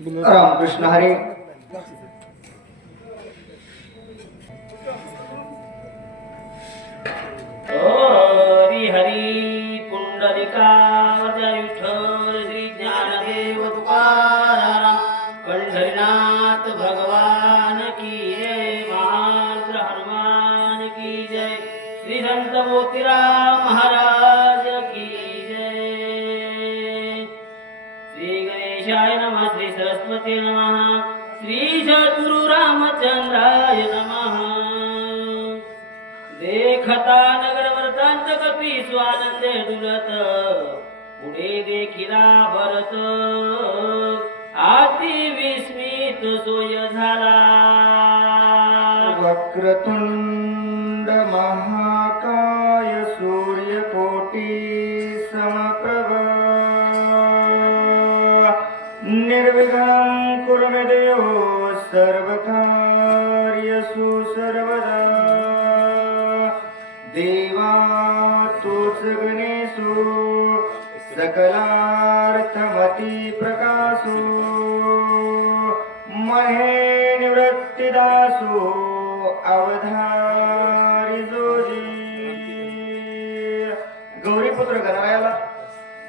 रामकृष्ण हरी. हरी हरी पुंडलिकावरती विठ्ठल श्री ज्ञानदेव तुकाराम पंढरीनाथ भगवान की जय. महाराज हनुमान की जय. श्री संत मोतीराम महाराज की जय. श्री गणेशाय नमः. श्री सरस्वती नमः. श्री सद्गुरु रामचंद्राय नमः. देखता नगर वर्तांत कपी स्वानंदे डुलत पुढे देखिला भरत आती विस्मित सोय झाला. वक्रतुंड महाकाय सूर्यकोटी समप्रभ निर्विघ्नं कुरु मे देव सर्वकार्यसु सर्वदा. देवा तोच गणेशो सकलार्थमती प्रकाशो महे निवृत्तिदासो अवधारी जोजी. गौरीपुत्र गणरायाला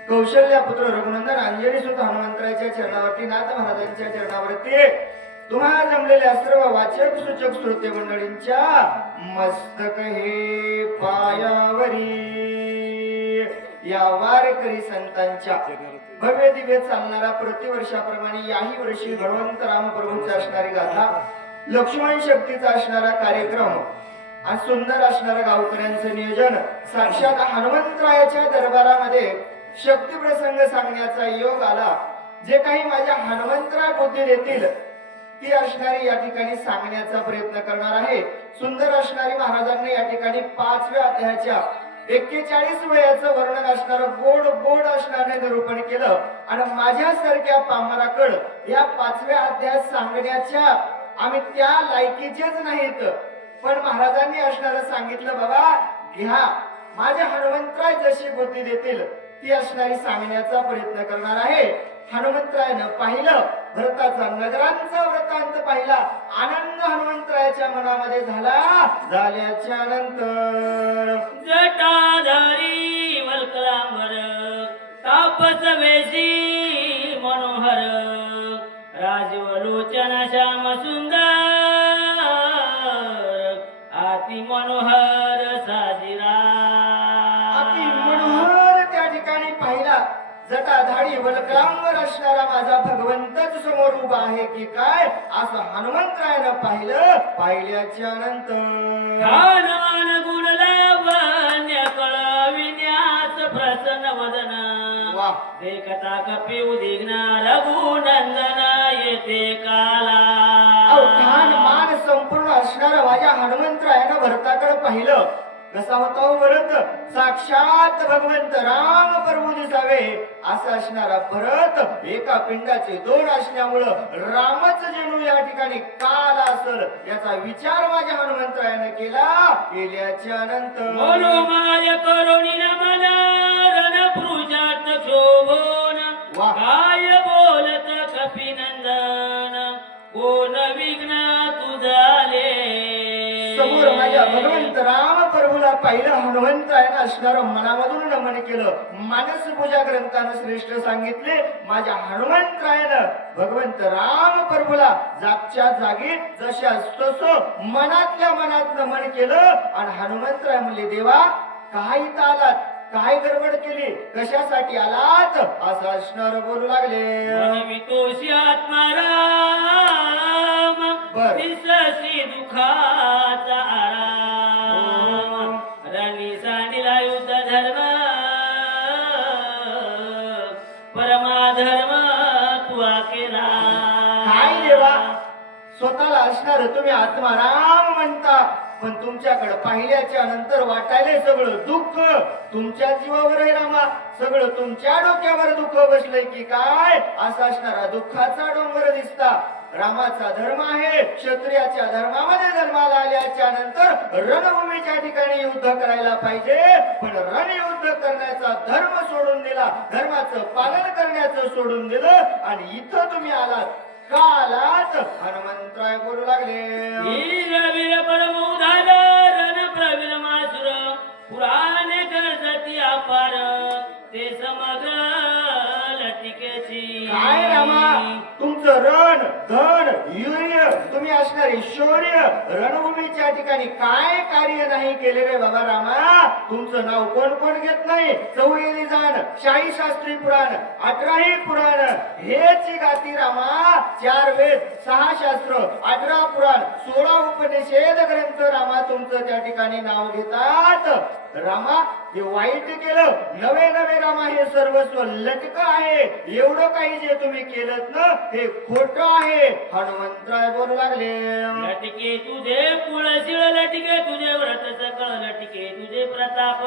कौशल्यापुत्र रघुनंदन अंजनी सुत हनुमंतराच्या चरणावरती नाथ महाराजांच्या चरणावरती तुम्हा जमलेल्या सर्व वाचक सूचक श्रोते मंडळींच्या मस्तक हे पायावरी या वारकरी संतांच्या भव्य दिव्य चालणारा प्रतिवर्षाप्रमाणे याही वर्षी भगवंत राम प्रभूंचा असणारी गाथा, लक्ष्मण शक्तीचा असणारा कार्यक्रम आणि सुंदर असणाऱ्या गावकऱ्यांचं नियोजन, साक्षात हनुमंतरायाच्या दरबारामध्ये शक्ती प्रसंग सांगण्याचा योग आला. जे काही माझ्या हनुमंतराय बुद्धी देतील ती असणारी या ठिकाणी सांगण्याचा प्रयत्न करणार आहे. सुंदर असणारी महाराजांनी या ठिकाणी 5व्या अध्यायाच्या 41 वयाचं वर्णन असणारं गोड गोड असणारे निरूपण केलं आणि माझ्यासारख्या पामराकड या 5व्या अध्यायात सांगण्याच्या आम्ही त्या लायकीचेच नाहीत, पण महाराजांनी असणारं सांगितलं, बाबा घ्या, माझ्या हनुमंतराय जशी बुद्धी देतील ती असणारी सांगण्याचा प्रयत्न करणार आहे. हनुमंतरायानं पाहिलं, भरताचा नगरांचा वृत्तांत पाहिला. आनंद हनुमंतरायाच्या मनामध्ये झाला. झाल्याच्या नंतर जटाधारी वल्कलांबर तापस वेशी मनोहर राजवलोचन श्याम सुंदर अति मनोहर साजिरा. अति मनोहर त्या ठिकाणी पाहिला. जटाधारी वल्कलांबर असणारा माझा भगवंतच समोर उभा आहे की काय असं हनुमंतरायानं पाहिलं. पाहिल्याच्या नंतर हनुमान गुण लावण्य कळविण्यास प्रसन्न वदन वा देखता कपी उदिग्न रघुनंदन येते काला. अवधान मान संपूर्ण असणारा माझ्या हनुमंतरायानं भरताकडे पाहिलं. कसा होता हो भरत? साक्षात भगवंत राम प्रभू दिसावे असं असणारा भरत एका पिंडाचे 2 असल्यामुळं रामच जणू या ठिकाणी काल असल याचा विचार माझ्या हनुमंतरायानं केला. केल्याच्या नंतर बोलो माय करुणी नमन रणपुरुषार्थ शोभोन वा. काय बोलत कपिनंदन कोण विघ्न तुझाले. समोर माझ्या भगवंत राम प्रभूला पाहिलं. हनुमंतरायानं असणारं मनामधून नमन केलं. मानस पूजा ग्रंथानं श्रेष्ठ सांगितले, माझ्या हनुमंतरायानं भगवंत राम प्रभूला जागच्या जागी जशा तसं मनातल्या मनात नमन केलं. आणि हनुमंतराय म्हणले, देवा काय इथं आलात, काय गडबड केली, कशासाठी आलात असं असणार बोलू लागले. मनवितोषी आत्माराम बर. दिससी दुःखाचा आराम रणी सांडिला युद्ध धर्म परमाधर्म तुआ केला. काय देवा, स्वतःला असणार तुम्ही आत्माराम म्हणता, पण तुमच्याकडे पाहिल्याच्या नंतर वाटायले सगळं दुःख तुमच्या जीवावर आहे रामा. सगळं तुमच्या डोक्यावर दुःख बसलंय की काय असा असणारा दुःखाचा डोंगर दिसता. रामाचा धर्म आहे, क्षत्रियाच्या धर्मामध्ये जन्माला आल्याच्या नंतर रणभूमीच्या ठिकाणी युद्ध करायला पाहिजे. पण रणयुद्ध करण्याचा धर्म सोडून दिला, धर्माचं पालन करण्याचं सोडून दिलं आणि इथं तुम्ही आलात. का आलात? हनुमंतराय बोलू लागले, वीर वीर परमोधार रण प्रवीण मासुर पुराणे गरजती अपार ते समग्र लटिकेची. काय रामा तुमचं रण धन वीर्य तुम्ही असणारे शौर्य रणभूमीच्या ठिकाणी काय कार्य नाही केले रे बाबा रामा. तुमचं नाव कोण कोण घेत नाही. चौहेली जाण, शाही शास्त्री पुराण, 18ही पुराण हेच गाती रामा. 4 वेद, 6 शास्त्र, 18 पुराण, 16 उपनिषेध ग्रंथ रामा तुमचं त्या ठिकाणी नाव घेतात. रामा हे वाईट केलं, नवे नवे रामा हे सर्वस्व लटक आहे. एवढं काही जे तुम्ही केलं ना हे खोट आहे. हनुमंतराय बोलू लागले, लटिके तुझे कुळशीळ लटिके तुझे व्रत सकळ लटिके तुझे प्रताप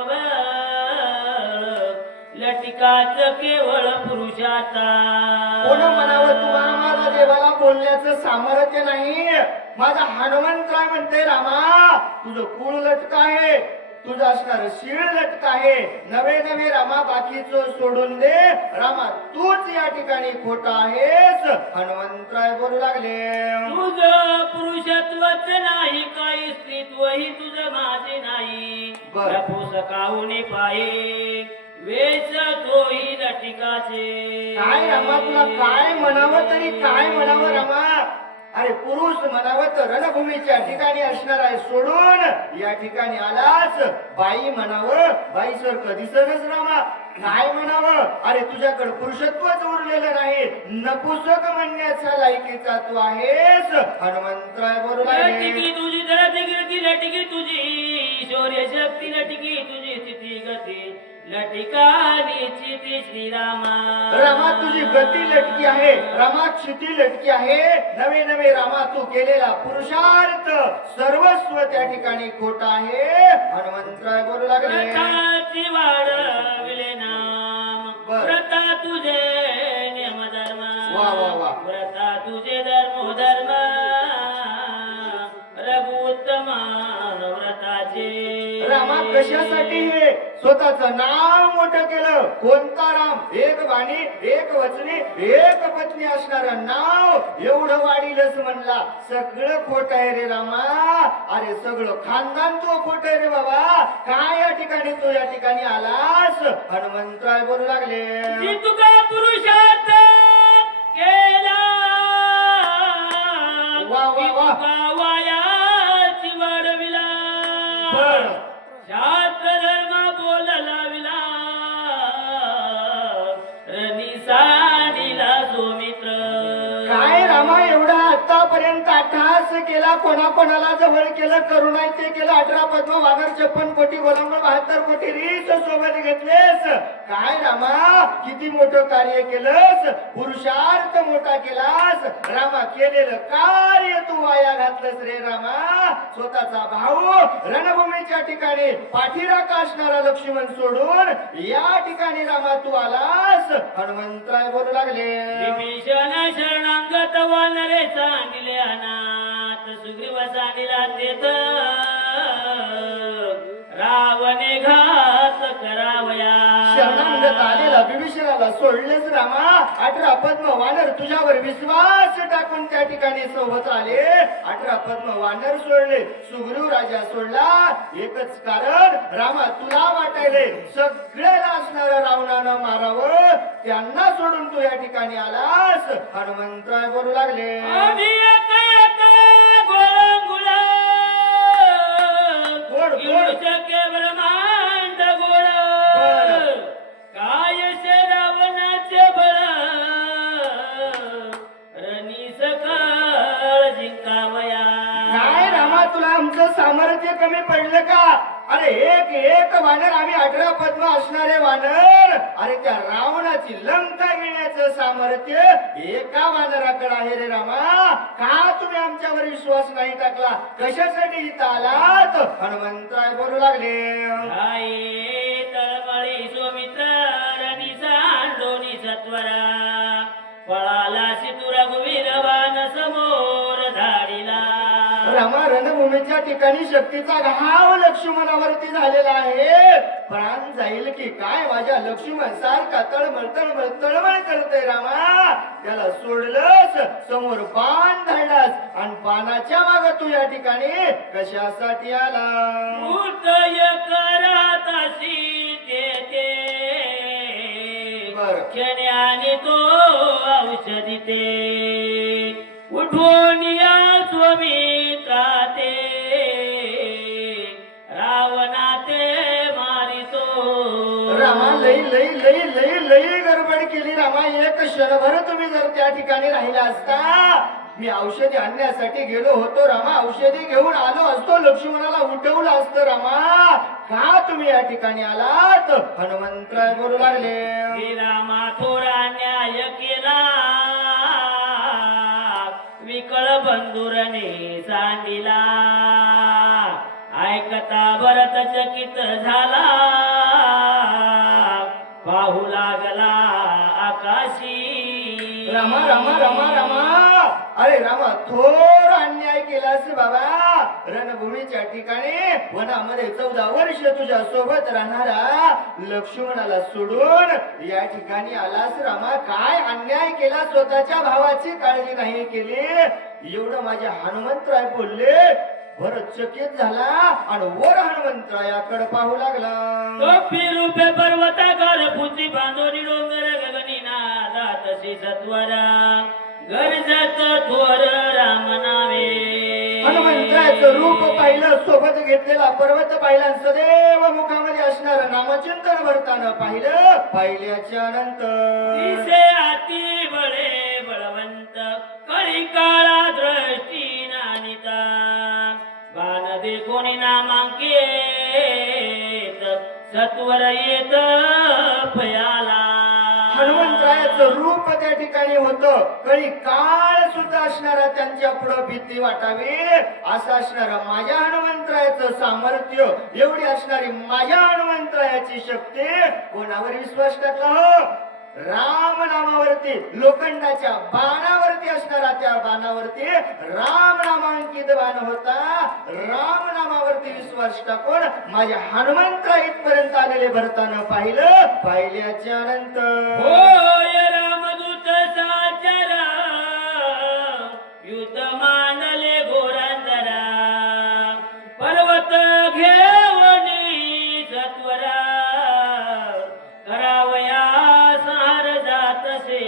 लटिकाच केवळ पुरुषाचा. कोण म्हणावं तुम्हाला माझा देवाला बोलण्याचं सामर्थ्य नाही. माझा हनुमंतराय म्हणते रामा तुझं कुळ लटक आहे, तुझं असणार शीळ लटक आहे. नवे नवे रामा बाकीचं सोडून दे रामा, तूच या ठिकाणी खोटा आहेस. हनुमंतराय बोलू लागले, तुझं पुरुषत्वच नाही काही स्त्रीत्वही तुझं माझे नाही. बरं. प्रभू सकाहुने पाये वेच तोही लटिकाचे. काय रामा तुला काय म्हणावं तरी काय म्हणावं रामा. अरे पुरुष म्हणावं तर रणभूमीच्या ठिकाणी असणार आहे सोडून या ठिकाणी आलास. बाई म्हणावं बाई सर कधी सरच रामा. काय म्हणावं, अरे तुझ्याकडे पुरुषत्वच उरलेलं नाही, नपुसक म्हणण्याच्या लायकीचा तू आहेस. हनुमंतराय बोलू लागले, लटिकी तुझी धरती लटिकी तुझी शौर्य शक्ती लटिकी तुझी स्थिती गती लटिकानी चिती श्रीरामा. रामा तुझी गती लटकी आहे, रामा क्षिती लटकी आहे. नवे नवे रामा तू केलेला पुरुषार्थ सर्वस्व त्या ठिकाणी खोटा आहे. हनुमंतराय बोलू लागले, व्रताची वाढविले नाम बर. व्रता तुझे नियम धर्म वा वा वा. व्रता तुझे धर्म धर्म रघुत्तम व्रताचे. रामा कशासाठी हे स्वतःचं नाव मोठं केलं. कोणता राम, एक वाणी एक वचनी एक पत्नी असणारा नाव एवढं वाढीलच म्हणला. सगळं खोट आहे रे रामा. अरे सगळं खानदान तो खोट आहे रे बाबा. काय या ठिकाणी तू या ठिकाणी आलास. हनुमंतराय बोलू लागले, जी तुका पुरुषार्थ केला वा वा वा. तुका वायाची वाढविला बर. शास्त्र धर्म बोलला विला रनिसानीला जो मित्र. काय रामा एवढा आतापर्यंत अट्टहास केला, कोणाकोणाला जवळ केलं, करुणाचे केलं, 18 पद्म वानर 56 कोटी गोलंबर 72 कोटी रीस सोबत घेतलेस. काय रामा किती मोठं कार्य केलंस, पुरुषार्थ मोठा केलास. रामा केलेलं कार्य तू वाया घातलंस रे रामा. स्वतःचा भाऊ रणभूमीच्या ठिकाणी पाठीराखा असणारा लक्ष्मण सोडून या ठिकाणी रामा तू आलास. हनुमंतराय बोलू लागले, विभीषण शरणांगत वानरे सांगिले अनाथ सुग्रीव सांगिला तेथ रावणे घात करावया. शरणागत आलेला विभीषणाला सोडलेच रामा. 18 पद्म वानर तुझ्यावर विश्वास टाकून त्या ठिकाणी सोबत आले. 18 पद्म वानर सोडले, सुग्रीव राजा सोडला. एकच कारण रामा तुला वाटायले सगळ्याला असणाऱ्या रावणानं मारावं, त्यांना सोडून तू या ठिकाणी आलास. हनुमंतराय बोलू लागले, आम्ही एक एक गोळंगुळा गोड गोड केवळ मांड गोळ बरं. काय से रावणाचे बळ रणी सकाळ जिंकावया. काय रामा तुला आमचं सामर्थ्य कमी पडलं का. अरे एक एक वानर आम्ही 18 पद्म असणारे वानर. अरे त्या रावणाची लंका घेण्याच्या हनुमंतरायाचं सामर्थ्य एका वानराकडे आहे रे रामा. का तुम्ही आमच्यावर विश्वास नाही टाकला? कशासाठी इथं आलात? हनुमंतराय बोलू लागले. आई तळमळी सोमित्र रणी सांडोनी सत्वरा पळाला सितू रघुवीर बाण समोर धाडिला. रामा, रणभूमीच्या ठिकाणी शक्तीचा घाव लक्ष्मणावरती झालेला आहे. प्राण जाईल की काय माझ्या लक्ष्मण सारखा तळमळ तळमळ तळमळ करतोय रामा. त्याला सोडलंस, समोर बाण धरलास आणि बाणाच्या माग तू या ठिकाणी कशासाठी आला? उदय करातासी ते बर, क्षण्याने तो औषधी ते उठून या स्वामित्रा ते रावणा ते मारितो. रामा, लई लई लई लई लई गडबड केली रामा. एक क्षणभर तुम्ही जर त्या ठिकाणी राहिला असता. मी औषधी आणण्यासाठी गेलो होतो रामा. औषधी घेऊन आलो असतो, लक्ष्मणाला उठवलं असतं रामा. का तुम्ही या ठिकाणी आलात? हनुमंतराय बोलू लागले. श्री रामा थोडा न्याय केला विकळ बंधुरने सांगिला. ऐकता भरत चकित झाला पाहू लागला आकाशी. रामा रामा रामा रामा, अरे रामा, थोर अन्याय केलास बाबा. रणभूमीच्या ठिकाणी वनामध्ये 14 वर्ष तुझ्या सोबत राहणारा लक्ष्मणाला सोडून या ठिकाणी आलास रामा. काय अन्याय केला? स्वतःच्या भावाची काळजी नाही केली. एवढं माझे हनुमंतराय बोलले. भरत चकित झाला आणि वर हनुमंतरायाकडे पाहू लागला. तो फिरूपे पर्वताकर पुची बांधोनी डोंगर गगनी नादात तशी सत्वरा गरजत थोर राम नावे. हनुमंतरायाचं रूप पाहिलं, सोबत घेतलेला पर्वत पाहिला, सदैव मुखामध्ये असणार नामचिंतन भरताना पाहिलं. पाहिल्याच्या नंतर दिसे अति बळे बळवंत कळी काळा दृष्टी नानिता बाण देखोन नामांकित सत्वर येत पयाला. हनुमंतरायाचं रूप त्या ठिकाणी होतं. कळी काळ सुद्धा असणारा त्यांच्या पुढे भीती वाटावी असं असणारा माझ्या हनुमंतरायाचं सामर्थ्य, एवढी असणारी माझ्या हनुमंतरायाची शक्ती. कोणावर विश्वास टाकला हो? राम नामावरती, लोखंडाच्या बाणावरती असणारा त्या बाणावरती राम नामांकित बाण होता. राम नामावरती विश्वास टाकून माझ्या हनुमंतराय इथपर्यंत आलेले भरताना पाहिलं. पाहिल्याच्या नंतर होय रामदूत साचरा युद्ध मानले घोरांतरा पर्वत घेवनी सत्वरा करावया सार जातसे.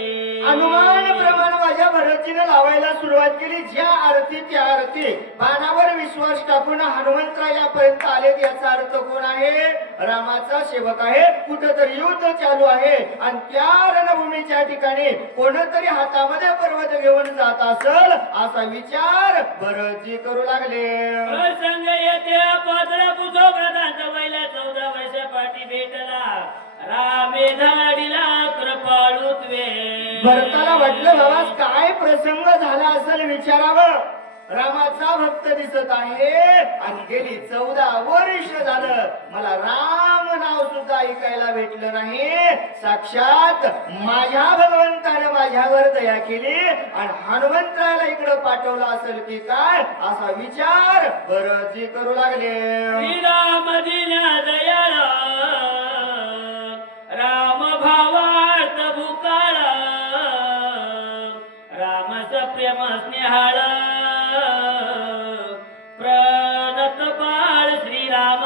अनुमान प्रमाण माझ्या भरतीने लावायला सुरुवात केली. ज्या अर्थी त्या अर्थी बाणावर विश्वास टाकून हनुमंतरायापर्यंत आले. याचा अर्थ कोण आहे? रामाचा सेवक आहे. कुठंतरी युद्ध चालू आहे आणि त्या रणभूमीच्या ठिकाणी कोणतरी हातामध्ये पर्वत घेऊन जात असल असा विचार भरतजी करू लागले. प्रसंग येथे पात्र पुजो प्रधान पहिल्या 14 वर्ष पाठी भेटला रामे धाडिला कृपाळुत्वे. भरताला वाटलं बाबा काय प्रसंग झाला असेल विचारावं. रामाचा भक्त दिसत आहे आणि गेली 14 वर्ष झालं मला राम नाव सुद्धा ऐकायला भेटलं नाही. साक्षात माझ्या भगवंताने माझ्यावर दया केली आणि हनुमंतराला इकडे पाठवलं असेल की काय असा विचार भरतजी करू लागले. श्रीराम दिल्या दयाळ राम भावार्थ भूकाळ रामच प्रेम स्नेहाळ प्रणत बाळ श्रीराम.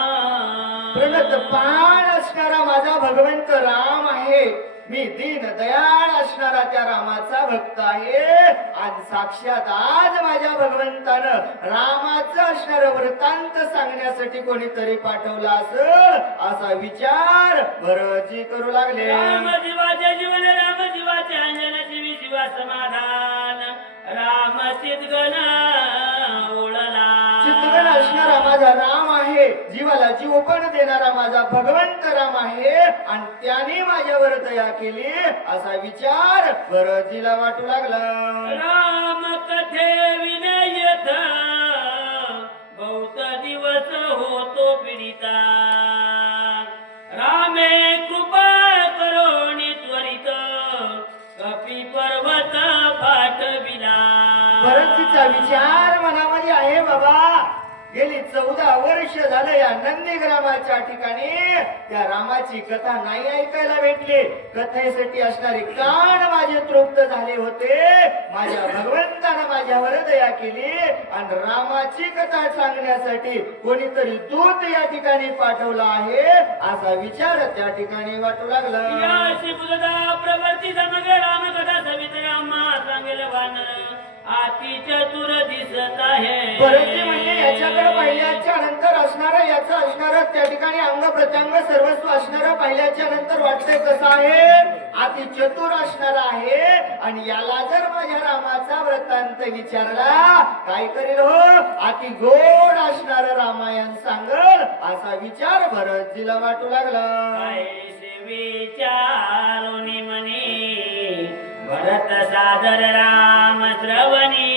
प्रणत बाळ असणारा माझा भगवंत राम आहे. मी दीन दयाळ असणारा त्या रामाचा भक्त आहे आणि साक्षात आज माझ्या भगवंतानं रामाचं असणार वृत्तांत सांगण्यासाठी कोणीतरी पाठवला असेल असा विचार भरतजी करू लागले. राम जीवाचे जीवन राम जीवाचे अंजन जीवी जीवा समाधान राम चितगण ओळला. चितगण असणारा माझा राम आहे. जीवाला जीव पण देणारा माझा भगवंत राम आहे आणि त्याने माझ्यावर दया केली असा विचार भरतीला वाटू लागला. राम कथे विनयथ बहुत दिवस होतो पीडिता. रामे कृपा करोनी त्वरित कपी पर्वत पाठविला. भरतीचा विचार मनामध्ये आहे बाबा. गेली 14 वर्ष झालं या नंदीग्रामाच्या ठिकाणी त्या रामाची कथा नाही ऐकायला भेटली. कथेसाठी असणारे कान माझे तृप्त झाले होते. माझ्या भगवंतानं माझ्यावर दया केली आणि रामाची कथा सांगण्यासाठी कोणीतरी दूत या ठिकाणी पाठवला आहे असा विचार त्या ठिकाणी वाटू लागला. याशी बुधदा प्रवर्ती समग्र राम कथा सवित रामा सांगेल वानर अति चतुर दिसत आहे. भरतजी म्हणजे याच्याकडे पाहिल्याच्या नंतर असणारं याचं असणारं त्या ठिकाणी अंग प्रत्यंग सर्वस्व असणारं पाहिल्याच्या नंतर वाटतंय कसं आहे अति चतुर असणार आहे. आणि याला जर माझ्या रामाचा वृत्तांत विचारला काय करेल हो अति गोड असणार रामायण सांगल असा विचार भरतजीला वाटू लागला. ऐसे विचारुनी मनी भरत सादर राम श्रवणी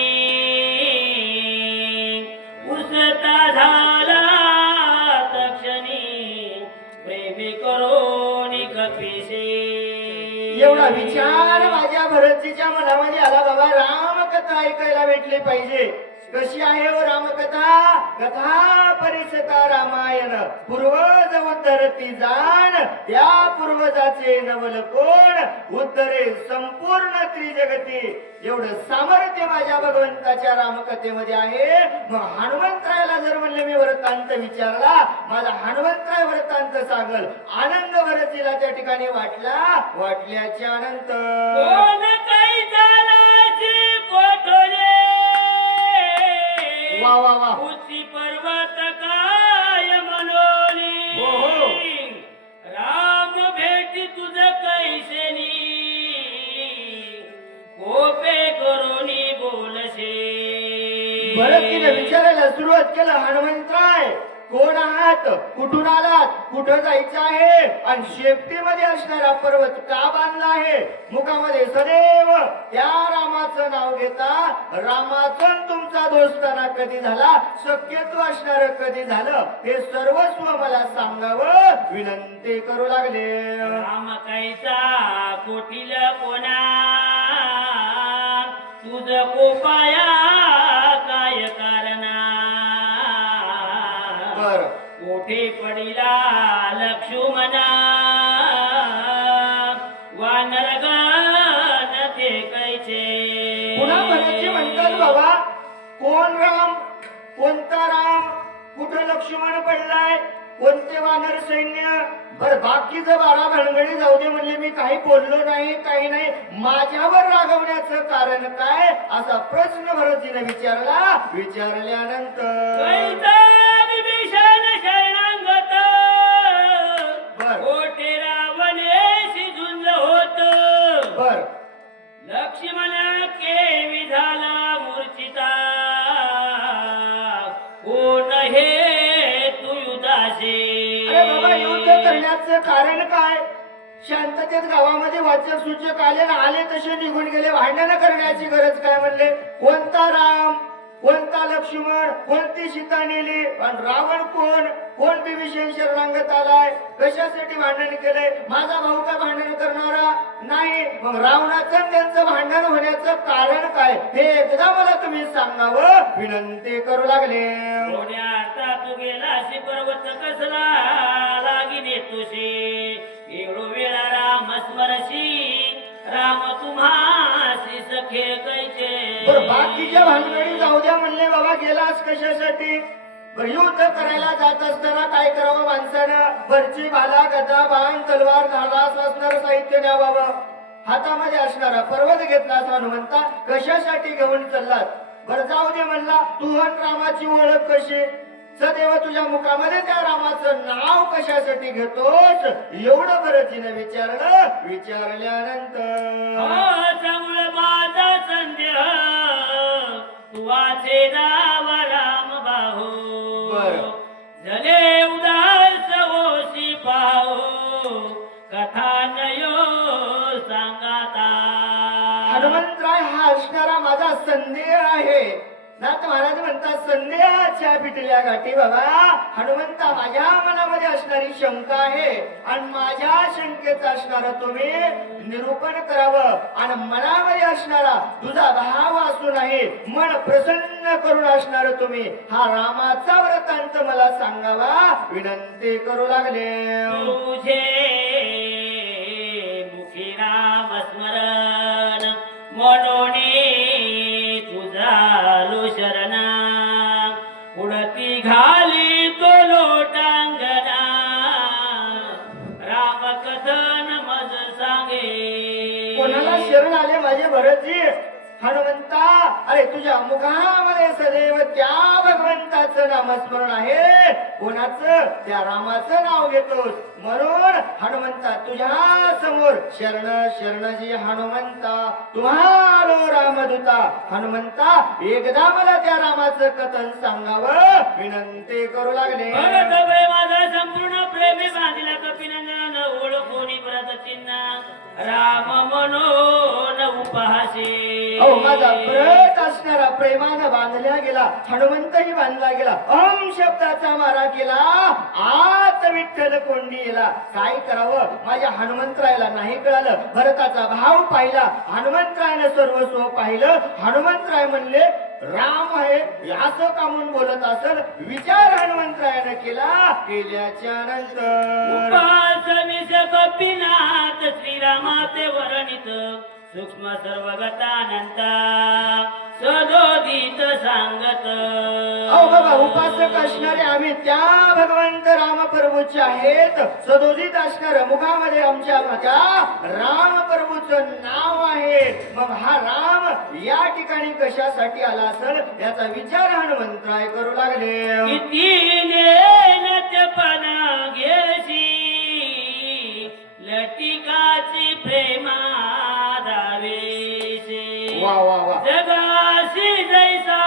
उसता झाला तक्षणी प्रेमी करोनी कपिसे. एवढा विचार माझ्या भरतजीच्या मनामध्ये आला बाबा राम कथा ऐकायला भेटली पाहिजे. कशी आहे हो रामकथा. कथा परिसता रामायण पूर्वज उद्धरती जाण त्या पूर्वजाचे नवल कोण उद्धरे संपूर्ण त्रिजगती. एवढं सामर्थ्य माझ्या भगवंताच्या रामकथेमध्ये आहे. मग हनुमंतरायाला जर म्हणले मी वृत्तांत विचारला माझा हनुमंतराय वृत्तांत सांगल. आनंद भरतीला त्या ठिकाणी वाटल्याच्या नंतर कोण काही जालाची कोठोले वा वा वा उची पर्वत काय मनोली. हो, हो. राम भेटी तुझ कैसेनी कोपे करोनी बोलसे. भरतीने विचारायला सुरुवात केलं हनुमंतराय कोण आहात कुठून आलात कुठं जायचं आहे आणि शेपटीमध्ये असणारा पर्वत का बांधला आहे. मुखामध्ये सदैव त्या रामाचं नाव घेता. रामाचं तुमचा दोस्ताना कधी झाला शक्यतो असणार कधी झालं हे सर्वस्व मला सांगावं विनंती करू लागले. राम कैसा कोटील कोणा तुझ कोपाया काय कारणा. कोठे पडिला लक्ष्मणा वानरगण ते कैचे. पुन्हा भरतजी म्हणतात बाबा कोण राम कोणता राम कुठं लक्ष्मण पडलाय कोणते वानर सैन्य. बर बाकीचं 12 भानगडी जाऊ दे म्हणले मी काही बोललो नाही काही नाही. माझ्यावर रागवण्याचं कारण काय असा प्रश्न भरतजीने विचारला. विचारल्यानंतर विभीषण शरणांगत बर कोठे रावणेशी झुंज होत. बर लक्ष्मण केवी झाला मूर्छिता कोण हे तू युधासे. अरे बाबा युद्ध करण्याचं कारण काय. शांततेत गावामध्ये वाचक सूचक आले तसे निघून गेले. भांडण करण्याची गरज काय म्हणले. कोणता राम कोणता लक्ष्मण कोणती सीता नेली आणि रावण कोण विभीषण शरणांगत आलाय कशासाठी भांडण केलंय. माझा भाऊ काय भांडण करणारा नाही. मग रावणाचं त्यांचं भांडण होण्याचं कारण काय हे एकदा मला तुम्ही सांगावं विनंती करू लागले. आता तू गेलाशी पर्वत कसला लागिने तुझे एवढो वेळा राम स्मरशी राम तुम्हासी सखे कैचे. बरं बाकीच्या भानगडी जाऊ द्या म्हणले बाबा गेलास कशासाठी. बरं युद्ध करायला जात असताना काय करावं माणसानं. बरची भाला गदा बाण तलवार धारास असणार साहित्य न्यावावं. हातामध्ये असणारा पर्वत घेतला असं हनुमंता कशासाठी घेऊन चाललात. बरं जाऊ दे म्हणला तू रामाची ओळख कशी. सदैव तुझ्या मुखामध्ये त्या रामाचं नाव कशासाठी घेतोस एवढं भरतीने विचारलं. विचारल्यानंतर चांगलं माझा संदेह तू वाचे नाव राम बाहू बरं झाले संदेह आहे. नाथ महाराज म्हणतात संदेहाच्या पिटल्या गाठी बाबा. हनुमंता माझ्या मनामध्ये असणारी शंका आहे आणि माझ्या शंकेचं असणार तुम्ही निरूपण करावं आणि मनामध्ये असणारा तुझा भाव असून आहे मन प्रसन्न करून असणार तुम्ही हा रामाचा व्रतांत मला सांगावा विनंती करू लागले. तुझे मुखी नाम स्मरण म्हणून तुझा शरण उडती घाली तो लोटांगणा राम कथन मज सांगे. कोणाला शरण आले माझे भरतजी. हनुमंता अरे तुझ्या मुखामध्ये सदैव त्या भगवंताचं नामस्मरण आहे. कोणाचं? त्या रामाचं नाव घेतोस म्हणून हनुमंता तुझ्या समोर शरण शरणजी हनुमंता तुम्हारो रामदूता. हनुमंता एकदा मला त्या रामाचं कथन सांगावं विनंती करू लागले. भरत माझा संपूर्ण प्रेमी बांधिला कपिनंदन ओळखोनी परत चिन्ह राम मनोन उपहासे. माझा व्रत असणारा प्रेमानं बांधल्या गेला हनुमंतही बांधला गेला. ओम शब्दाचा मारा केला आत विठ्ठल कोंडी गेला. काय करावं माझ्या हनुमंतरायला नाही कळालं. भरताचा भाव पाहिला हनुमंतरायनं सर्वस्व पाहिलं. हनुमंतराय म्हणले राम आहे असं का म्हणून बोलत असेल विचार हनुमंतरायानं केला. केल्याच्या नंतर उपासनीस कपिनाथ श्रीरामाचे वर्णित सूक्ष्म सर्वगतानंता सदोदित सांगत. अहो बाबा उपासक असणारे आम्ही त्या भगवंत राम प्रभूचे आहेत. सदोदित असणार मुखामध्ये आमच्या त्या राम प्रभूचं नाव आहे. मग हा राम या ठिकाणी कशासाठी आला असेल याचा विचार हनुमंतराय करू लागले. कितीने नत्यपणा घेशी लटिकाची प्रेमा दावेशी. वा वा वा. जगाशी जैसा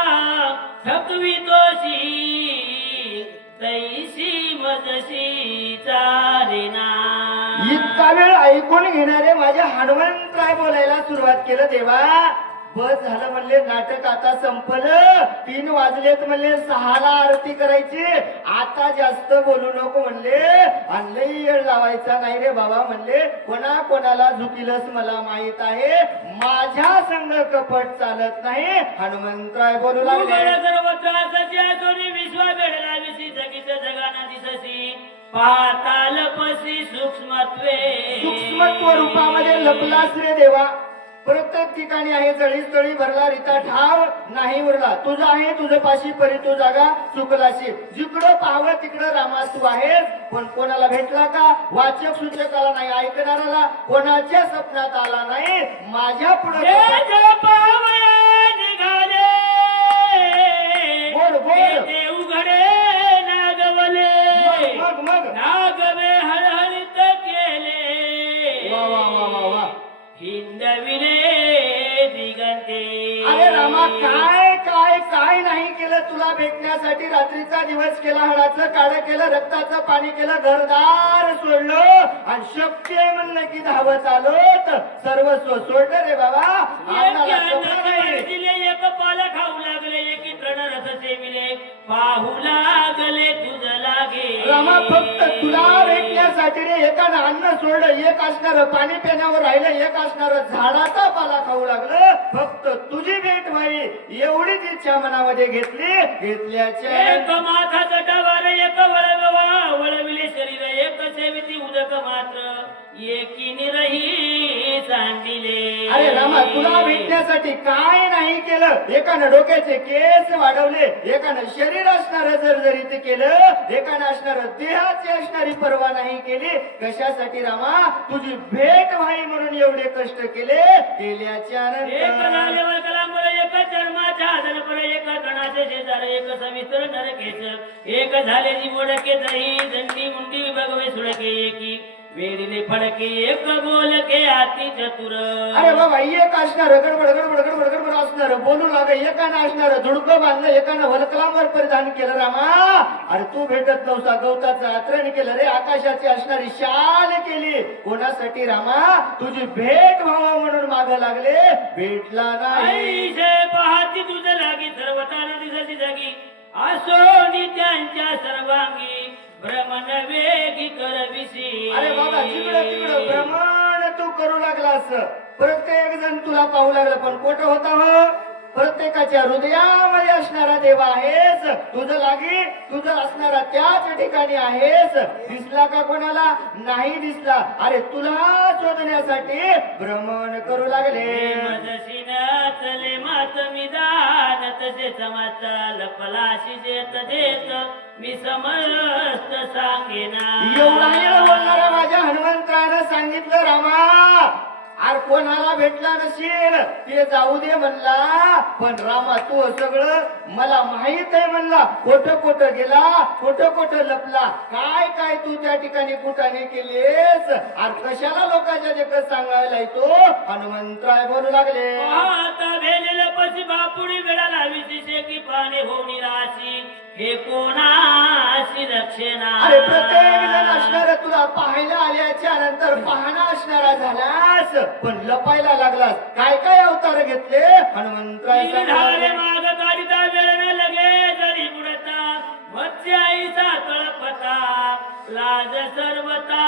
थकवितोशी तैसी मजशी चालेना. इतका वेळ ऐकून घेणारे माझे हनुमंतराय बोलायला सुरुवात केलं. देवा बस झालं म्हणले नाटक आता संपलं. 3 वाजलेत म्हणले 6ला आरती करायची. आता जास्त बोलू नको म्हणले आणि लई वेळ लावायचा नाही रे बाबा म्हणले. कोणाला झुकिलस मला माहित आहे. माझ्या संग कपट चालत नाही. हनुमंतराय बोलू लागले. विश्वा बेडला विशी जगीच जगाना दिससी पाताल पसी सूक्ष्मत्वे. सूक्ष्मत्व रूपामध्ये लपलास रे देवा. प्रत्येक ठिकाणी आहे जळीच तळी भरला रीता ठाव नाही उरला. तुझं आहे तुझं पाशी परी तू जागा चुकलाशी. जिकडं पाहावं तिकडं रामा तू आहेस. पण कोणाला भेटला का वाचक सूचकाला नाही ऐकणाऱ्याला कोणाच्या स्वप्नात आला नाही. माझ्या पुढे बोल बोल उघडे नागवले मग मग नागवे हळहळीत केले. वा वा वा वा वा. हिंदविले दिगंते. अरे रामा काय काय काय नाही केलं तुला भेटण्यासाठी. रात्रीचा दिवस केला हळाचं काळं केलं रक्ताचं पाणी केलं घरदार सोडलं आणि शक्य आहे म्हणलं की धावत आलो तर सर्वस्व सोडलं रे बाबा. आपल्याला स्वप्न नाही. दिले एक पाल खाऊ लागले एकी तृण रस सेविले पाहू लागले तुझ लागे. रामा फक्त तुला भेटण्यासाठी रे एकानं अन्न सोडलं एक असणार पाणी पिण्यावर राहिलं एक असणार झाडाचा पाला खाऊ लागलं. फक्त तुझी भेट व्हावी एवढीच इच्छा मनामध्ये घेतली. घेतल्याच्या एक माथा जटावर एक वळवा वळविले शरीर एक सेविती उदक मात्र एकी निरही सांडिले. अरे रामा तुला भेटण्यासाठी काय नाही केलं. एकानं डोक्याचे केस वाढवले एकानं शरीर असणार जर्जरीत केलं एकानं असणार देहाची असणारी पर्वा नाही केली. कशासाठी रामा तुझी भेट व्हावी म्हणून एवढे कष्ट केले. केल्याच्या नंतर एक जन्माच्या आदरपर एक गणाचे शेजार एक सविस्तर नरकेच एक झालेली मोडके दही दंडी मुंडी भगवे सुडके एकी वेडीने फडके एक बोलके आती चतुर. अरे बाबा एक असणार गडबड गडबड गडबड गडबड असणार बोलू लाग एकानं असणार धुडकं बांधलं एकानं वलकलांवर परिधान केलं. रामा अरे तू भेटत नव्हता गवताचं आचरण केलं रे. आकाशाची असणारी शाल केली. कोणासाठी रामा तुझी भेट व्हावं म्हणून माग लागले. भेटला नाही. पहा असोनी त्यांच्या सर्वांगी भ्रमण वेगी करविसी. अरे बाबा तिकडं तिकडं भ्रमण तू करू लागलास, प्रत्येक जण तुला पाहू लागला, पण कुठं होता हो? प्रत्येकाच्या हृदयामध्ये असणारा देव आहेस, तुझं लागी तुझं असणारा त्याच ठिकाणी आहेस. दिसला का कोणाला? नाही दिसला. अरे तुला शोधण्यासाठी भ्रमण करू लागले. मजशी नचले मात मी दान तसे समाचा लपलाशी जेत देत मी समस्त सांगेना. एवढा वेळ बोलणारा माझ्या हनुमंतरानं सांगितलं, रामा अरे कोणाला भेटला नसेल ते जाऊ दे म्हणला, पण रामा तू सगळं मला माहित आहे म्हणला. कुठं कुठं गेला, कुठं कुठं लपला, काय काय तू त्या ठिकाणी कुठाने केलेस, अरे कशाला लोकांच्या देखत सांगायला येतो. हनुमंतराय बोलू लागले, आता भेलेलं पशी बापुडी वेळा लावीची शेकी पाने होणी राशी हे कोणाशी रक्षणा. अरे प्रत्येक जण असणार तुला पाहायला आल्याच्या नंतर पाहणा असणारा झालास, पण लपायला लागलास. काय काय अवतार घेतले हनुमंतराय झाले माग गाडीचा वेळ न लगे जरी बुडता मत्स्य आईचा तळपता लाज सर्वता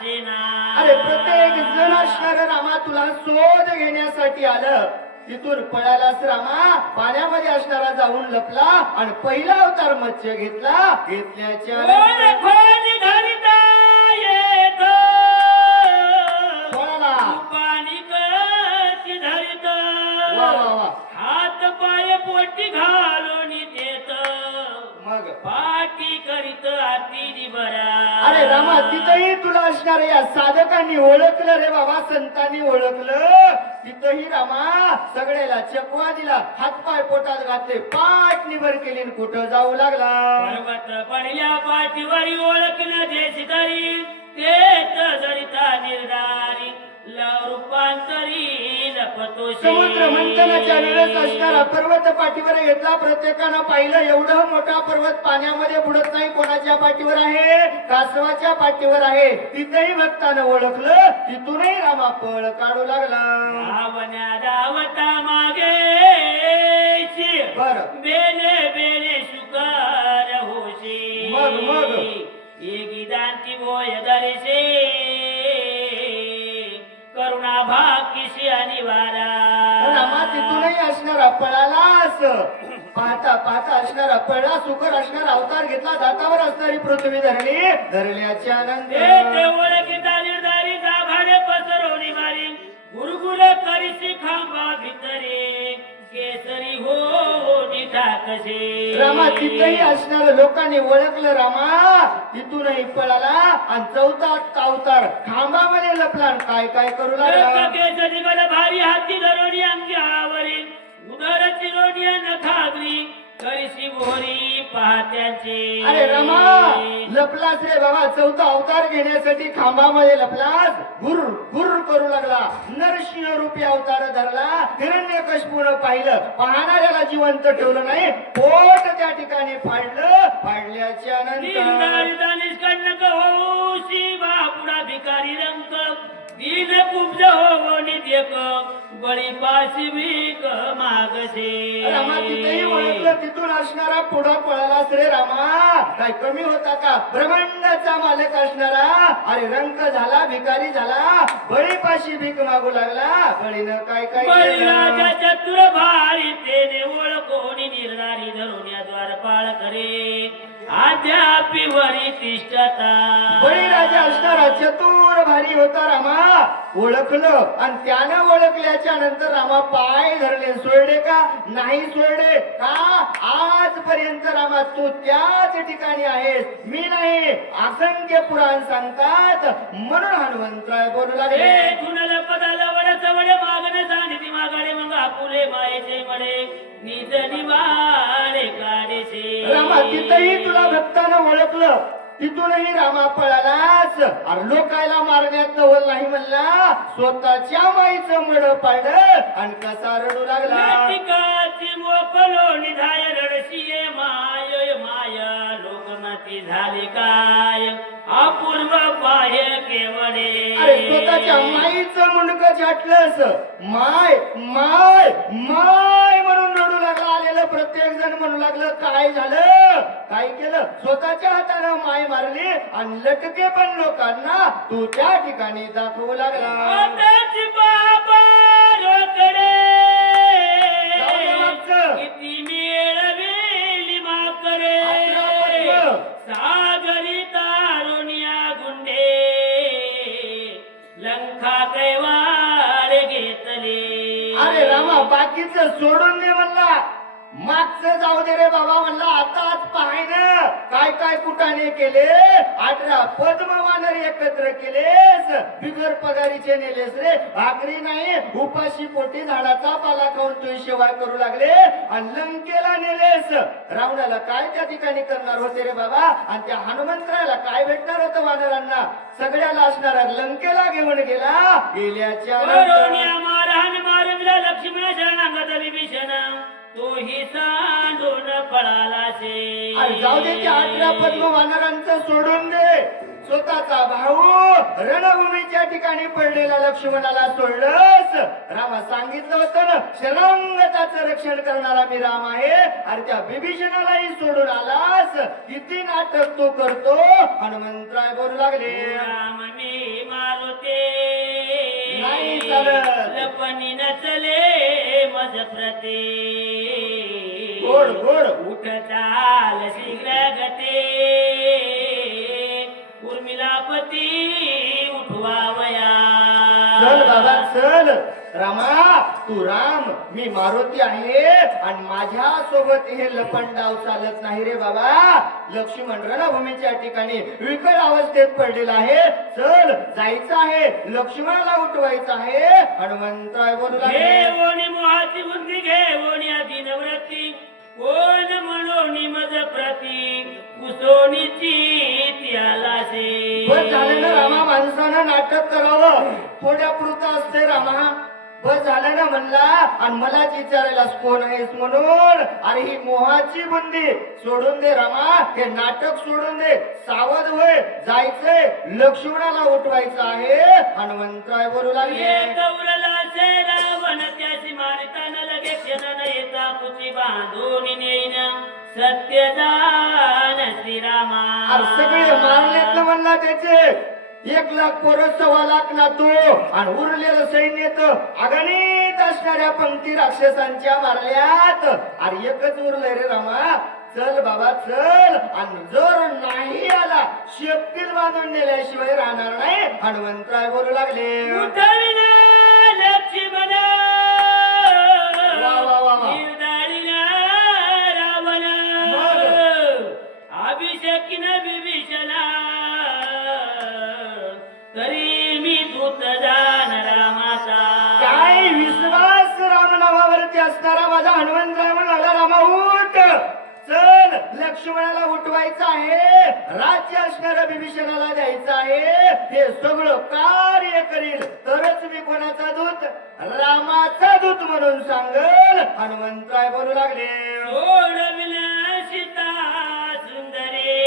सेना. अरे प्रत्येक जण असणार रामा तुला शोध घेण्यासाठी आलं. तिथून पळालास रामा, पाण्यामध्ये असणारा जाऊन लपला आणि पहिला अवतार मत्स्य घेतला. घेतल्याच्या धरिता येत पळाला. पाणी कशी धरित वा वा वा. हात पाय पोटी घालून देत मग पाठी करीत आरती बरा. अरे रामा तिथंही तुला असणार या साधकांनी ओळखलं रे बाबा, संतांनी ओळखलं. तिथंही रामा सगळ्याला चकवा दिला, हातपाय पोटात घातले, पाठ निभर केली आणि कुठं जाऊ लागला. पर्वत पडल्या पाठीवरी ओळखलं देश तरी तेच जरिता निर्धारी रूपांतरी लपतो. समुद्र मंथनाच्या वेळेस असणारा पर्वत पाठीवर घेतला. प्रत्येकानं पाहिलं एवढं मोठा पर्वत पाण्यामध्ये बुडत नाही. कोणाच्या पाठीवर आहे? कासवाच्या पाठीवर आहे. तिथेही भक्तानं ओळखलं. तिथूनही रामा पळ काढू लागला. धावण्या धावता मागे बर बेले बेले शुकर होशी. मग एकी दांती बोय दरेशे करुणा भाकीशी अनिवारा. रामा तिथूनही असणारा पळालास. पाहता पाहता असणारा पळला. सुकर असणारा अवतार घेतला. दातावर असणारी पृथ्वी धरली. धरल्याच्या नंतर ओळखीचा निर्धारी भाडे पसरवली मारी गुरुगुर करीशी खांबा भितरे केसरी हो निठाकसे. रामा तिथेही असणारं लोकांनी ओळखलं. रामा तिथूनही पळाला आणि चौथा अवतार खांबामध्ये लपला. काय काय करू लागला. केसरी गड भारी हाती धरोणी अंगावरी उदर चिरोणी नखागरी करीशी मोहरी पाहत्याचे. अरे रामा लपलास रे बाबा. चौथा अवतार घेण्यासाठी खांबामध्ये लपलास. गुर गुर करू लागला. नरसिंह रूपी अवतार धरला. हिरण्यकश्यपूनं पाहिलं. पाहणाऱ्याला जिवंत ठेवलं नाही. पोट त्या ठिकाणी फाडलं. फाडल्याच्या नंतर निष्कंडक होऊशी बापुडा भिकारी रंग दीन कुब्ज हो नित्यक बळी पाशी भीक मागसे. रामा तिथेही ओळखलं. तिथून असणारा पुढं पळालास रे रामा. काय कमी होता का? ब्रह्मांडाचा मालक असणारा. अरे रंक झाला, भिकारी झाला. बळीपाशी भीक मागू लागला. बळीनं काय काय बळीराजा चतुर भारी तेने ओळखोनी निर्धारी धरुण्याद्वार पाळ करे अद्यापि वरी तिष्ठता. बळीराजा असणारा चतुर भारी होता रामा. ओळखलं आणि त्यानं ओळखल्याच्या नंतर रामा पाय धरले. सोडले का? नाही सोडले. का? आजपर्यंत रामा तू त्याच ठिकाणी आहेस, मी नाही. असंख्य पुराण सांगतात. म्हणून हनुमंतराय बोलू लागले, कुणाला पदाला वडच वडे मागणे सांगितली मागाडे मग आपुले मायेचे मडे निज निवाडे काढेचे. रामा तिथंही तुला भक्तानं ओळखलं. तिथूनही रामा पळालास. अरे लोकायला मारण्यात नवल नाही म्हणला. स्वतःच्या माईचं मड पाडलं आणि कसा रडू लागला. नाटिकाची मोकलो निधाय रडशिये माय माय लोकमती झाली काय अपूर्व पाय केवडे. अरे स्वतःच्या माईचं मुंडक छाटलंस. माय माय माय म्हणून रडू लागला. आलेलं प्रत्येक जण म्हणू लागला. लागलं. काय झालं? काय केलं? स्वतःच्या हातानं माय मारली आणि लटके पण लोकांना तू त्या ठिकाणी दाखवू लागला. आताची बाबा रोकडे जाऊ दे मागचं. किती मिळवेली माकरे अठरा पद्म. सागरी तारुण्या गुंडे लंका कैवार घेतले. अरे रामा बाकीचं सोडून दे म्हणला. मागचं जाऊ दे रे बाबा म्हणला. आताच पाहाय ना काय काय कुटाने केले. 18 पद्म वानर एकत्र केलेस. बिगर पगारीचे नेलेस रे. भाकरी नाही उपाशी पोटी झाडाचा पाला खाऊन तुझी सेवा करू लागले आणि लंकेला नेलेस. रावणाला काय त्या ठिकाणी करणार होते रे बाबा? आणि त्या हनुमंतराला काय भेटणार होतं वानरांना? सगळ्याला असणारा लंकेला घेऊन गेला. गेल्याच्या करोनिया मारहाण मारविला लक्ष्मण शरणागत विभीषण तोही सांडून पळाला से. अरे जाऊ दे त्या 18 पद्म वानरांचं सोडून दे. स्वतःचा भाऊ रणभूमीच्या ठिकाणी पडलेला लक्ष्मणाला सोडलंस. रामा सांगितलं होतं ना शरणागताचं रक्षण करणारा मी राम आहे. अरे त्या विभीषणालाही सोडून आलास. किती नाटक तो करतो. हनुमंतराय बोलू लागले. राम मी मारुते नाही चालत. लपणी नचले मज प्रते गोड गोड उठ चाल शीघ्र गते उर्मिलापती उठवावया. चल बाबा चल. रामा तू राम मी मारुती आहे आणि माझ्या सोबत हे लपंडाव चालत नाही रे बाबा. लक्ष्मण रणभूमीच्या ठिकाणी विकट अवस्थेत पडलेला आहे. चल जायचं आहे. लक्ष्मणाला उठवायचं आहे. हनुमंतराय बोलू लागले. घे ओणी मोहाची बुद्धी घे ओणी आधी नवरती कोण म्हणोनी मज प्रती कुसोनीची त्याला से. बस झालं ना रामा. माणसानं नाटक करावं थोड्या पुरतं असते रामा. बस झालं ना म्हणला आणि मलाच विचारायला कोण आहेस म्हणून. अरे ही मोहाची बुंदी सोडून दे रामा. हे नाटक सोडून दे. सावध होय. जायचंय लक्ष्मणाला उठवायचं आहे. हनुमंतराय बोलू लागले. गौरला से रावण त्याची मारिता न लगे क्षण न येता पुची बांधून नेईन सत्यदान श्रीरामा. अरे सगळे मारलेत ना म्हणला त्याचे. 1 लाख पोरं 1.25 लाख नातू आणि उरलेलं सैन्य अगणित असणाऱ्या पंक्ती राक्षसांच्या मारल्यात. अरे एकच उरलंय रे रामा. चल बाबा चल. आणि जर नाही आला शेपटील बांधून नेल्याशिवाय राहणार नाही. हनुमंतराय बोलू लागले. उठविना लक्ष्मण वा वा वा वा. निर्धारिला रावण अभिषेकिन विभीषणा तरी मी दूत जाण रामाचा. काय विश्वास राम नावावरती असणारा माझा हनुमंतराय म्हणाला. रामा उठ. चल लक्ष्मणाला उठवायचं आहे. राज्य असणाऱ्या विभीषणाला द्यायचं आहे. हे सगळं कार्य करील तरच मी कोणाचा दूत? रामाचा दूत म्हणून सांगल. हनुमंतराय बोलू लागले. सोडविला सीता सुंदरे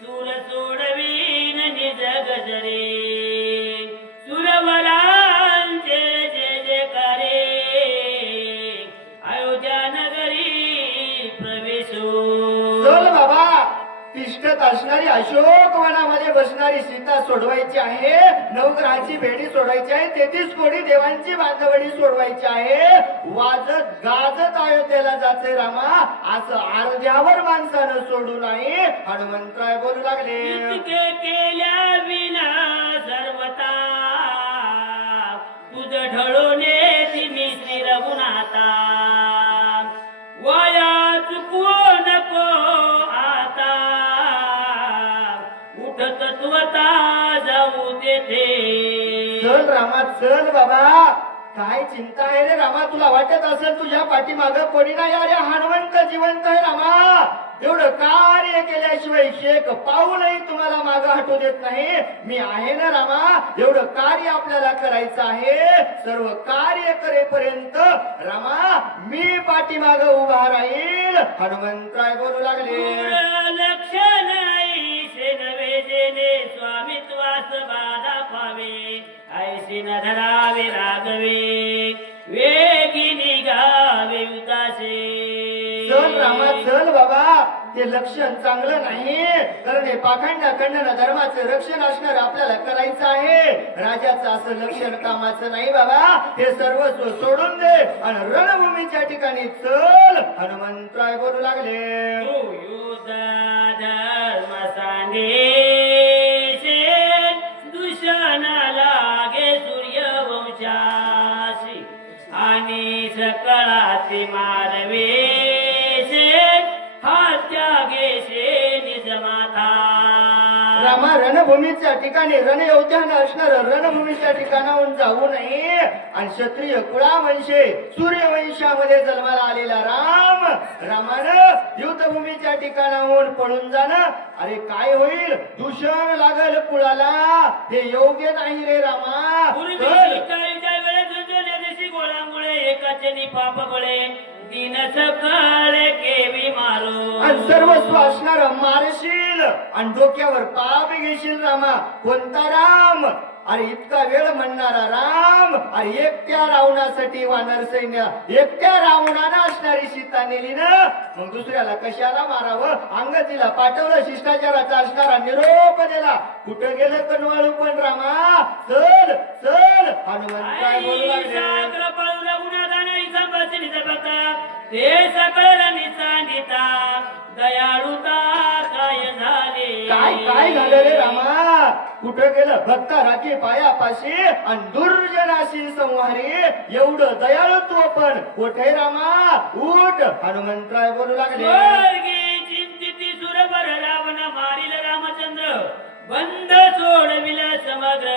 सुर सोडवीन निज गजरे सुरवरांचे जय जयकारे अयोध्या नगरी प्रवेशो. चल बाबा. तिष्ठत असणारी अशोक वनामध्ये बसणारी सीता सोडवायची आहे. नवग्रहाची भेटी सोडवायची आहे. 33 कोटी देवांची बांधवडी सोडवायची आहे. वाजत गाजत अयोध्येला जाते रामा. असं अर्ध्यावर माणसानं सोडू नाही. हनुमंतराय बोलू लागले. इतके केल्या विना सर्वता तुझ ढळोने मी श्री रघुनाथा वाया चुकवो नको आता उठ तत्वता जाऊ देते. चल रामा चल बाबा. काय चिंता आहे रे रामा? तुला वाटत असेल तुझ्या पाठीमाग कोणी नाही. अरे हनुमंत जिवंत आहे रामा. एवढं कार्य केल्याशिवाय शेक पाऊलही तुम्हाला मागं हटू देत नाही. मी आहे ना रामा. एवढं कार्य आपल्याला करायचं आहे. सर्व कार्य करेपर्यंत रामा मी पाठीमाग उभा राहील. हनुमंतराय बोलू लागले. लक्षण ऐसे नवे जेने स्वामित्वास बाधा पावे ऐसे न धरावे रागवे वेगी निघावे उदासे. चल रामा चल बाबा, हे लक्षण चांगलं नाही. कारण हे पाखंड खंडन धर्माचं रक्षण असणार आपल्याला करायचं आहे. राजाचं असं लक्षण कामाचं नाही बाबा. हे सर्वस्व सोडून दे आणि रणभूमीच्या ठिकाणी चल. हनुमंतराय बोलू लागले, तू युद्ध धर्म सांगे दूषण लागे सूर्यवंशाशी आणि सकळाचे मारवे हा त्यागेशे निज माता. रामा रणभूमीच्या ठिकाणी रणयोद्धान असणार रणभूमीच्या ठिकाणाहून जाऊ नये. आणि क्षत्रिय कुळावंशे सूर्यवंशामध्ये जन्माला आलेला रामानं युद्धभूमीच्या ठिकाणाहून पळून जाणं, अरे काय होईल, दूषण लागल कुळाला, हे योग्य नाही रे रामा. गोळामुळे एकाचे पाप गोळे दिन सकळ केवी मारो. आणि सर्वस्व असणार मारशील आणि डोक्यावर पाप घेशील रामा. कोणता राम, अरे इतका वेळ म्हणणारा राम, अरे एकट्या रावणासाठी वानर सैन्य, एकट्या रावणानं असणारी सीता नेली ना, मग दुसऱ्याला कशाला मारावं. अंगतीला पाठवलं, शिष्टाचाराचा असणारा निरोप दिला. कुठं गेलं कनवाळू पण रामा, चल चल. हनुमंत काय बोलू लागले, ते सकळ निसांदिता दयाळुता काय झाले. काय झालं रे रामा, कुठं गेलं भक्ता राखी पायापाशी आणि दुर्जनाशी संहारी. एवढं दयाळुत्व पण कोठे रामा, उठ. हनुमंतराय बोलू लागले, चिंतिती सुरवर रावण मारिल रामचंद्र बंद सोडविल समग्र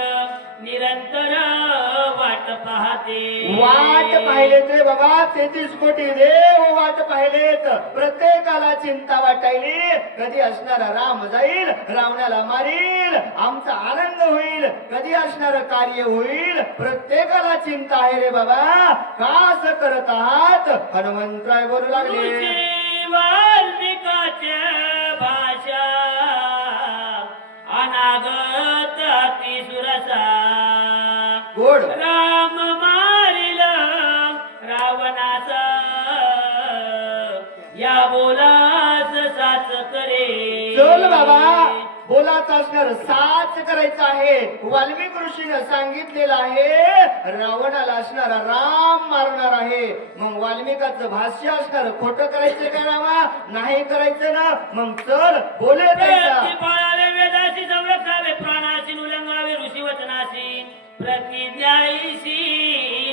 निरंतर वाट पाहते. वाट पाहिलेत रे बाबा, 33 कोटी देव वाट पाहिलेत. प्रत्येकाला चिंता वाटायली, कधी असणारा राम जाईल, रावणाला मारील, आमचा आनंद होईल, कधी असणार कार्य होईल. प्रत्येकाला चिंता आहे रे बाबा. का असं करत आहात. हनुमंतराय बोलू लागले, वाल्मिकाच्या भाषा अनागत अति सुरसा गोड राम मारिल रावणाचा या बोलास साच करे. चल बाबा, बोलाच असणार साच करायचं आहे. वाल्मिक ऋषीने सांगितलेलं आहे, रावणाला असणारा राम मारणार आहे. मग वाल्मिकाचं भाष्य असणार खोटं करायचं का रामा, नाही करायचं ना. मग चल बोले पाळावे वेदाशी संरक्षावे प्राणाशी उल्लंघावे ऋषी वचनाशी प्रतिज्ञाईशी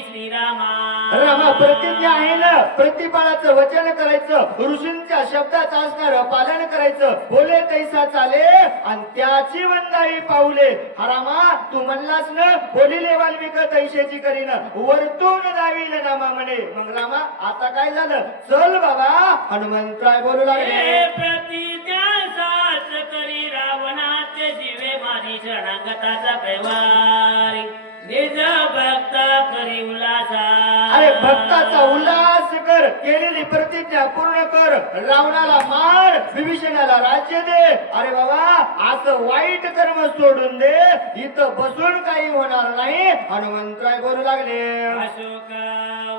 श्रीरामा. रामा प्रतिज्ञा आहे ना, प्रतिपाळाचं वचन करायचं, ऋषींच्या शब्दाचं असणार पालन करायचं. बोले तैसा चाले आणि त्याची वंदाई पाऊले. हा रामा तू म्हणलास ना, बोलिले वाल्मिक तैशेची करीन वरतून जावील नामा म्हणे. मग रामा आता काय झालं, चल बाबा. हनुमंतराय बोलू लागले, प्रतिज्ञा साच करी रावणाचे जीवे मारी शरणागताचा कैवारी निज भक्त करी उल्हासा. अरे भक्ताचा उल्हास कर, केलेली प्रतिज्ञा पूर्ण कर. रावणाला मार, विभीषणाला राज्य दे. अरे बाबा असं वाईट कर्म सोडून दे, इथं बसून काही होणार नाही. हनुमंतराय बोलू लागले, अशोक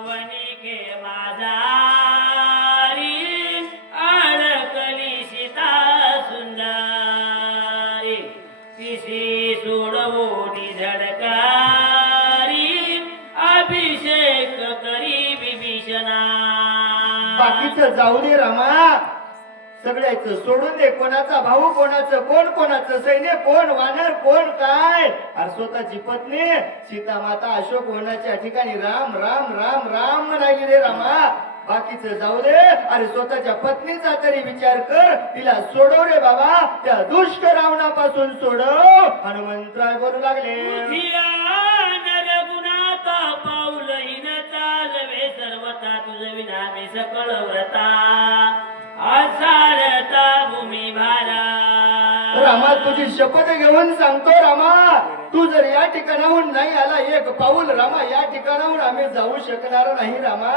वनिके माझा अडकली सीता सुंदरी तिशी सोडवोनी झडकारी अभिषेक करी विभीषणा. बाकीचं जाऊ दे रामा, सगळ्याचं सोडून दे. कोणाचा भाऊ, कोणाचं कोण, कोणाचं सैन्य, कोण वानर, कोण काय. अरे स्वतःची पत्नी सीता माता अशोक वनाच्या ठिकाणी राम राम राम राम म्हणाली रे रामा. बाकीचं जाऊ दे, अरे स्वतःच्या पत्नीचा तरी विचार कर. तिला सोडव रे बाबा, त्या दुष्ट रावणापासून सोडव. हनुमंतराय बोलू लागले, नरगुणाता पाऊलहीन चालवे सर्वता तुझ विना मी सकळ व्रता असारता भूमी भारा. रामा तुझी शपथ घेऊन सांगतो रामा, तू जर या ठिकाणाहून नाही आला एक पाऊल रामा, या ठिकाणाहून आम्ही जाऊ शकणार नाही रामा.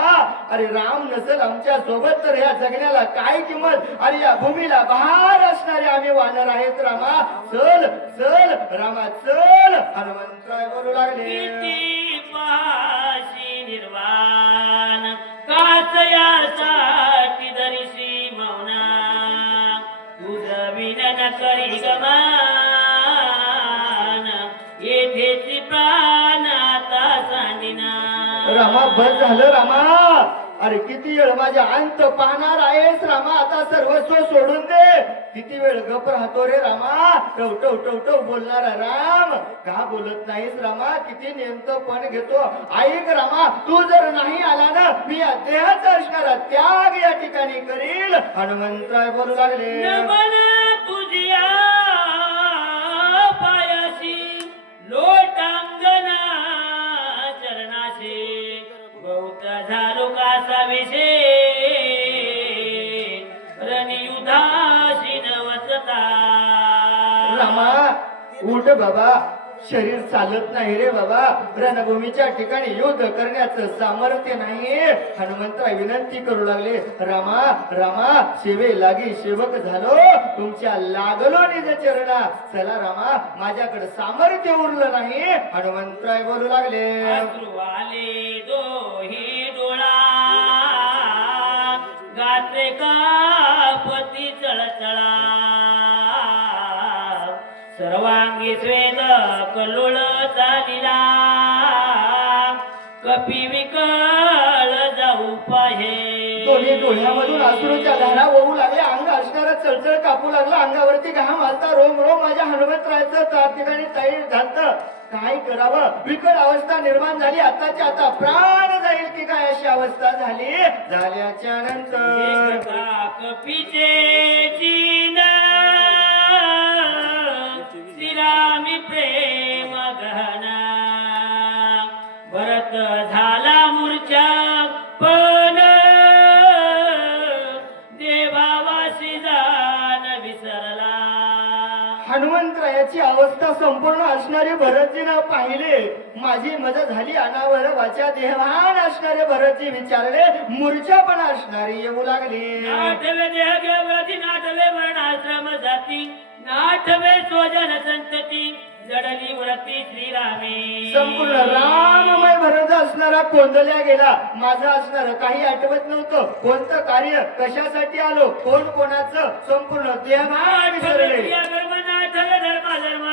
अरे राम नसेल आमच्या सोबत तर या जगण्याला काय किंमत. अरे या भूमीला बहार असणारे आम्ही वानर आहेत रामा. चल चल रामा चल. हनुमंतराय बोलू लागले, किती पाशी निर्वाण काच यासाठी धरी रामा बस झालं रामा. अरे किती वेळ माझ्या अंत पाहणार आहेस रामा. आता सर्वस्व सोडून दे. किती वेळ गप राहतो रे रामा. टव टव टव टव बोलणारा राम का बोलत नाहीस रामा. किती नेमकं पण घेतो. ऐक रामा, तू जर नाही आला ना मी या देहाचा असणारा त्याग या ठिकाणी करील. हनुमंतराय बोलू लागले. नमन तुझ्या पायाशी लोटांगणा चरणाशी बहुत झालो कासा विषे रणयुधाशी नवसता. रामा उठ बाबा. शरीर चालत नाही रे बाबा. रणभूमीच्या ठिकाणी युद्ध करण्याचं सामर्थ्य नाही. हनुमंतराय विनंती करू लागले. रामा रामा सेवे लागी सेवक झालो. तुमच्या लागलो निज चरणा. चला रामा माझ्याकडे सामर्थ्य उरलं नाही. हनुमंतराय बोलू लागले. अश्रू आले दोही डोळा गात्रे का पती चळचळा. सर्वांगी स्वेद कल्लोळ चालिला कपी विकळ जाऊ पाहे. दोन्ही डोळ्यामधून अश्रूच्या धारा वाहू लागल्या. अंग असणारा चळचळ कापू लागला. अंगावरती घाम आलता. रोम रोम माझ्या हनुमंतरायचं त्या ठिकाणी तैर झालतं. काय करावं. विकट अवस्था निर्माण झाली. आताच्या आता प्राण जाईल की काय अशी अवस्था झाली. झाल्याच्या नंतर कपीचे जीन श्रीरामी प्रेम गहना. भरत झाला मूर्छा पण देवावासी जाण विसरला. हनुमंतरायाची अवस्था संपूर्ण असणारे भरतजीनं पाहिले. माझी मदत झाली अनावर वाचा. देहवान असणारे भरतजी विचारले. मूर्छा पण असणारी येऊ लागली. नाठवे देह घेवती नाठवे वर्णाश्रम जाती नाठवे स्वजन संतती जडली व्रती श्रीरामे. संपूर्ण राममय भरत असणारा कोंदल्या गेला. माझं असणार काही आठवत नव्हतं. कोणतं कार्य कशासाठी आलो कोण कोणाचं संपूर्ण देहभान विसरले. नाठवे धर्म धर्म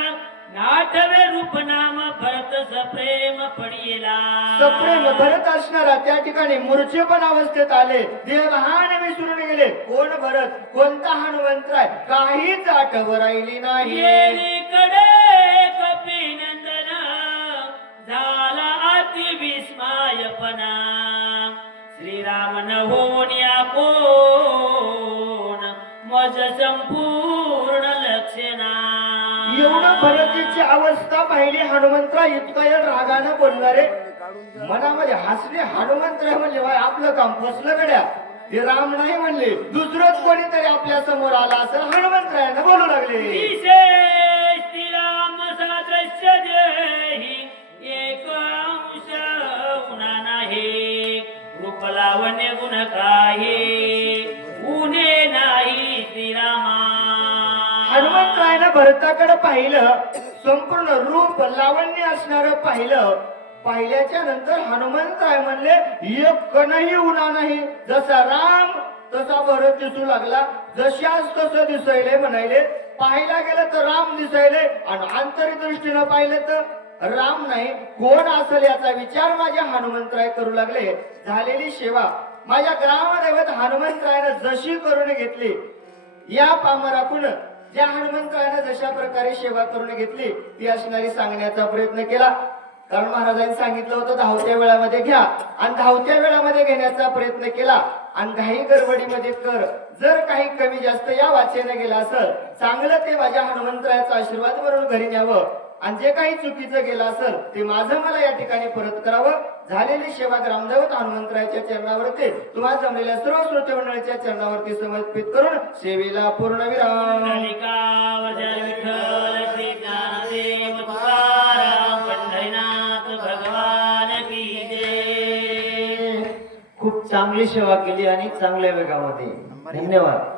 नाठवे रूप नाम भरत सप्रेम पडिला. सप्रेम भरत असणारा त्या ठिकाणी मूर्छेपण अवस्थेत आले. देहभान विसरून गेले. कोण भरत कोणता हनुमंतराय काहीच आठव राहिली नाही. येणीकडे कपिनंदन झाला अति विस्मयपणा. श्रीराम न होऊन या कोण मज संपूर्ण लक्षणा. एवढं भरतीची अवस्था पाहिली. हनुमंतराय इतका रागानं बोलणारे. मनामध्ये हसले. हनुमंतराय म्हणले वाय आपलं काम फसलं गड्या. हे राम नाही म्हणले दुसरंच कोणीतरी आपल्या समोर आला असं हनुमंतरायानं बोलू लागले. विशेष श्रीराम सादृश्य देही एक अंश उना नाही. रूप लावण्य गुण काही उणे नाही श्रीरामा. हनुमंतरायानं भरताकडे पाहिलं. संपूर्ण रूप लावण्य असणार पाहिलं. पाहिल्याच्या नंतर हनुमंतराय म्हणले एक कणही उना नाही. जसा राम तसा भरत दिसू लागला. जशाच तसं दिसायले म्हणायले. पाहायला गेलं तर राम दिसायले आणि आंतरिक दृष्टीनं पाहिलं तर राम नाही. कोण असेल याचा विचार माझ्या हनुमंतराय करू लागले. झालेली सेवा माझ्या ग्रामदैवत हनुमंतरायानं जशी करून घेतली. या पामराकून ज्या हनुमंतरायानं जशा प्रकारे सेवा करून घेतली ती असणारी सांगण्याचा प्रयत्न केला. कारण महाराजांनी सांगितलं होतं धावत्या वेळामध्ये घ्या आणि धावत्या वेळामध्ये घेण्याचा प्रयत्न केला. आणि घाई गडबडीमध्ये कर. जर काही कमी जास्त या वाचेने गेला असेल चांगलं ते माझ्या हनुमंतरायाचा आशीर्वाद म्हणून घरी न्यावं. आणि जे काही चुकीचं गेलं असेल ते माझं मला या ठिकाणी परत करावं. झालेली सेवा ग्रामदैवत हनुमंतरायाच्या चरणावरती तुम्हाला जमलेल्या सर्व श्रोते मंडळीच्या चरणावरती समर्पित करून सेवेला पूर्ण विराम. खूप चांगली सेवा केली आणि चांगल्या वेगामध्ये. धन्यवाद.